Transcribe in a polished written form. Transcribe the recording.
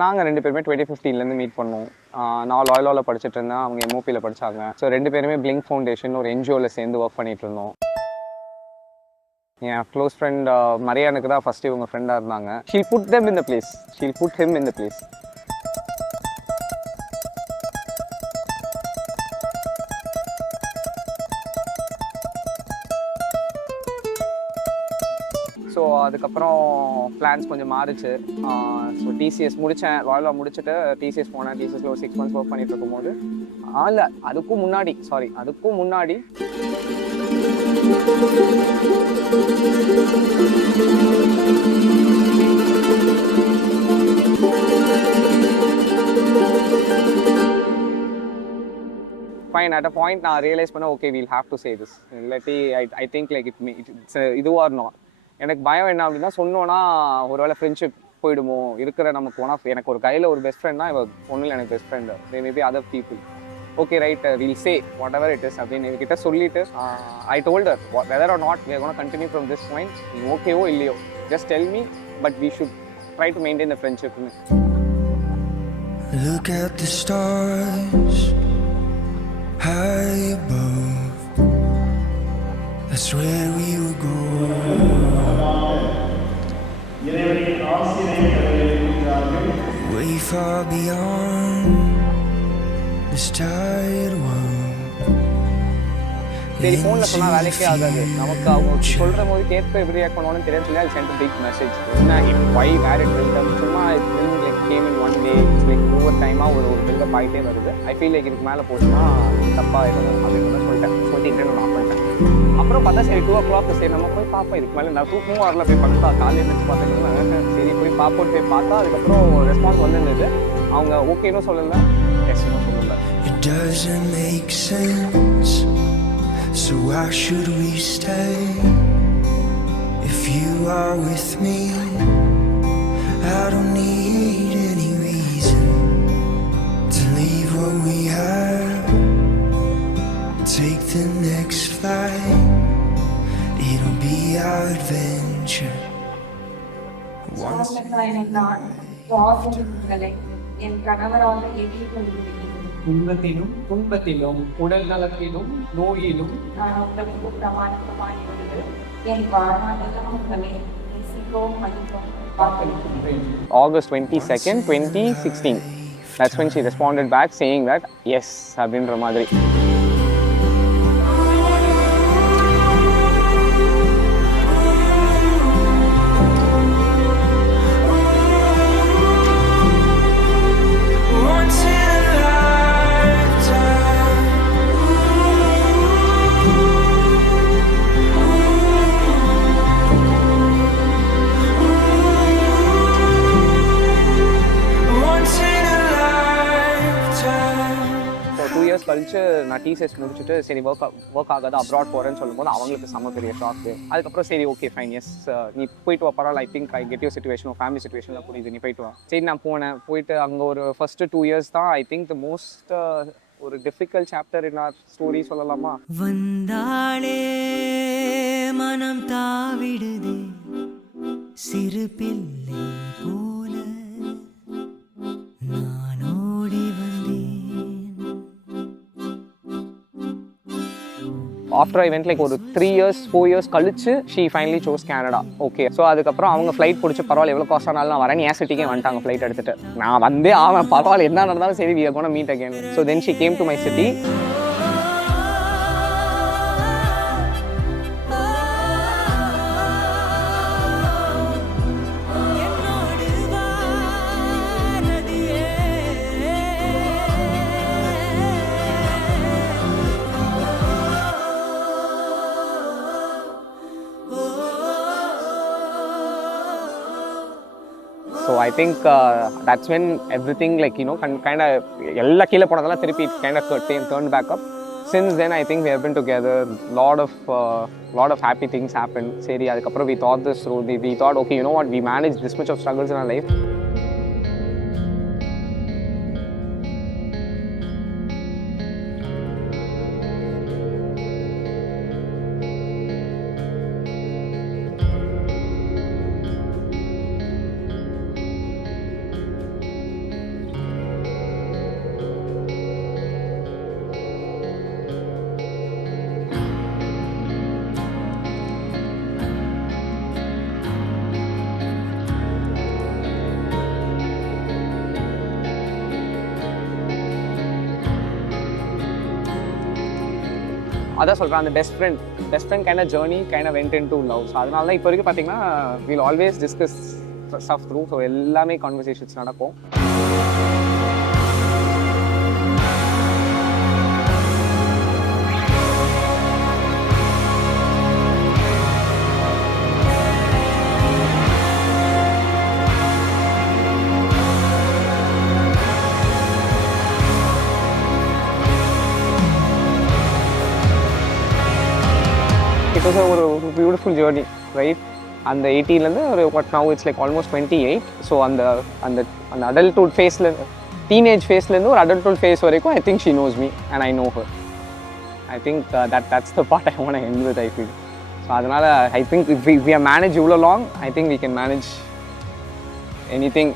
நாங்கள் 2 பேருமே 2015 மீட் பண்ணோம். நான் லாயலாவில் படிச்சுட்டு இருந்தேன், அவங்க எம்ஓபியில் படித்தாங்க. ஸோ 2 பேருமே பிளிங்க் ஃபவுண்டேஷன் ஒரு என்ஜிஓவில் சேர்ந்து ஒர்க் பண்ணிட்டு இருந்தோம். என் க்ளோஸ் ஃப்ரெண்ட் மரியானுக்கு தான் ஃபஸ்ட்டு இவங்க ஃப்ரெண்டாக இருந்தாங்க. She'll put them in the place, she'll put him in the place. So அதுக்கப்புறம் பிளான்ஸ் கொஞ்சம் மாறிச்சு. ஸோ டிசிஎஸ் முடித்தேன், லாயலாக முடிச்சுட்டு டிசிஎஸ் போனேன். டிசிஎஸில் ஒரு 6 months ஒர்க் பண்ணிட்டு இருக்கும்போது இல்லை அதுக்கும் முன்னாடி ஃபைன் அட் அ பாயிண்ட் நான் ரியலைஸ் பண்ணேன், okay we'll have to say this. இல்லாட்டி ஐ திங்க் லைக் இட்ஸ் இதுவாக இருந்தோம். எனக்கு பயம் என்ன அப்படின்னா, சொன்னோன்னா ஒருவேளை ஃப்ரெண்ட்ஷிப் போயிடுமோ. இருக்கிற நமக்கு எனக்கு ஒரு கையில் ஒரு பெஸ்ட் ஃப்ரெண்ட்னா இவ ஒன்றில் எனக்கு best friend, they maybe other people. Okay right, will say whatever it is அப்படின்னு என்கிட்ட சொல்லிட்டு I told her whether or not we are gonna continue from this point. நீ ஓகேவோ இல்லையோ just tell me, but we should try to maintain the ஃப்ரெண்ட்ஷிப்னு. Look at the stars high above, that's where we will go. Way far beyond this tired world. சரி, ஃபோனில் சொன்னால் வேலைக்கே ஆகாது. நமக்கு அவங்க சொல்கிற போது கேட்ப எப்படி ரியாக்ட் பண்ணுவான்னு தெரியாது சொல்லி அது சென்ட் பிக் மெசேஜ். என்ன வை வேர் இட் வெல்கம் சும்மா like game in one day. It's like over டைமாக ஒரு பில்டப் ஆகிட்டே வருது. ஐ ஃபீல் லைக் இதுக்கு மேலே போச்சுன்னா தப்பாக இருக்கும் அப்படின்னு சொல்லிட்டு இன்டர்நெட் ஆஃப் பண்ணிட்டேன். அப்புறம் பார்த்தா சரி 2 o'clock சரி நம்ம போய் பார்ப்போம். இதுக்கு மேலே நான் தூக்கமும் வரல, போய் பார்த்தா காலையில் இருந்துச்சு பார்த்துட்டு சரி போய் பார்ப்போம். போய் பார்த்தா அதுக்கப்புறம் ரெஸ்பான்ஸ் வந்துருந்தது. அவங்க ஓகேன்னு சொல்லலை, எஸ்ன்னு சொல்லலை. It doesn't make sense, so why should we stay? If you are with me, I don't need any reason to leave what we have, take the next flight. It'll be our adventure. என் கணவராக எதிர்கொள்கிறேன். இன்பத்திலும் துன்பத்திலும் உடல் நலத்திலும் நோயிலும் நான் உங்களுக்கு பிரமாணிக்கமாகிறது. என் வாழ்நாளெல்லாம் உங்களை நேசிக்கவும் மதிக்கவும் காத்திருக்கிறேன். August 22nd, 2016. That's when she responded back saying that yes அப்படின்ற மாதிரி. கழிச்சு நான் டிசிஎஸ் முடிச்சுட்டு சரி ஒர்க் ஆகாது அப்ராட் போகிறேன்னு சொல்லும்போது அவங்களுக்கு செம்ம பெரிய ஷாக்கு. அதுக்கப்புறம் சரி ஓகே ஃபைன் எஸ் நீ போயிட்டு வா பரவாயில்ல, I think I get your situation, family சிச்சுவேஷனில் புரியுது, நீ போயிட்டு வா. சரி நான் போயிட்டு அங்கே ஒரு ஃபர்ஸ்ட் 2 years தான் ஐ திங்க் த மோஸ்ட் ஒரு difficult chapter in our story சொல்லலாமா. வந்தாளே மனம் தாவிடுதே சிறு பிள்ளை போல நானோடி வந்தேன். ஆஃப்டர் ஐ வெண்ட் லைக் ஒரு 3 years 4 years கழிச்சு she finally chose Canada. Okay so அதுக்கப்புறம் அவங்க ஃப்ளைட் பிடிச்சி பரவாயில்ல எவ்வளோ காஸ்ட் ஆனாலும் நான் வரேன், என் சிட்டிக்கே வந்துட்டாங்க ஃப்ளைட் எடுத்துட்டு. நான் வந்தே ஆவேன், பரவாயில்ல என்ன நடந்தாலும் சரி we are gonna meet again. So then she came to my city. So I think that's when everything like kind of எல்லா கீழே போனதெல்லாம் திருப்பி kind of turned back up. Since then I think we have been together, lot of happy things happened. சரி அதுக்கப்புறம் we thought this through, we thought okay you know what, we managed this much of struggles in our life. அதான் சொல்கிறேன், அந்த best friend kind of journey kind of went into love. So அதனால தான் இப்போ வரைக்கும் பார்த்தீங்கன்னா will always discuss stuff through. So எல்லாமே conversations நடக்கும். It was ஒரு பியூட்டிஃபுல் ஜேர்னி, ரைட்? அந்த 18லேருந்து ஒரு now it's like almost 28. So அந்த அந்த அந்த அடல்ட்ஹுட் ஃபேஸில், டீனேஜ் ஃபேஸ்லேருந்து ஒரு அடல்ட்ஹுட் ஃபேஸ் வரைக்கும் I think she knows me and I know her. I think that's the part I want to end with, I feel. So அதனால் I think if we manage இவ்வளோ long, I think we can manage anything.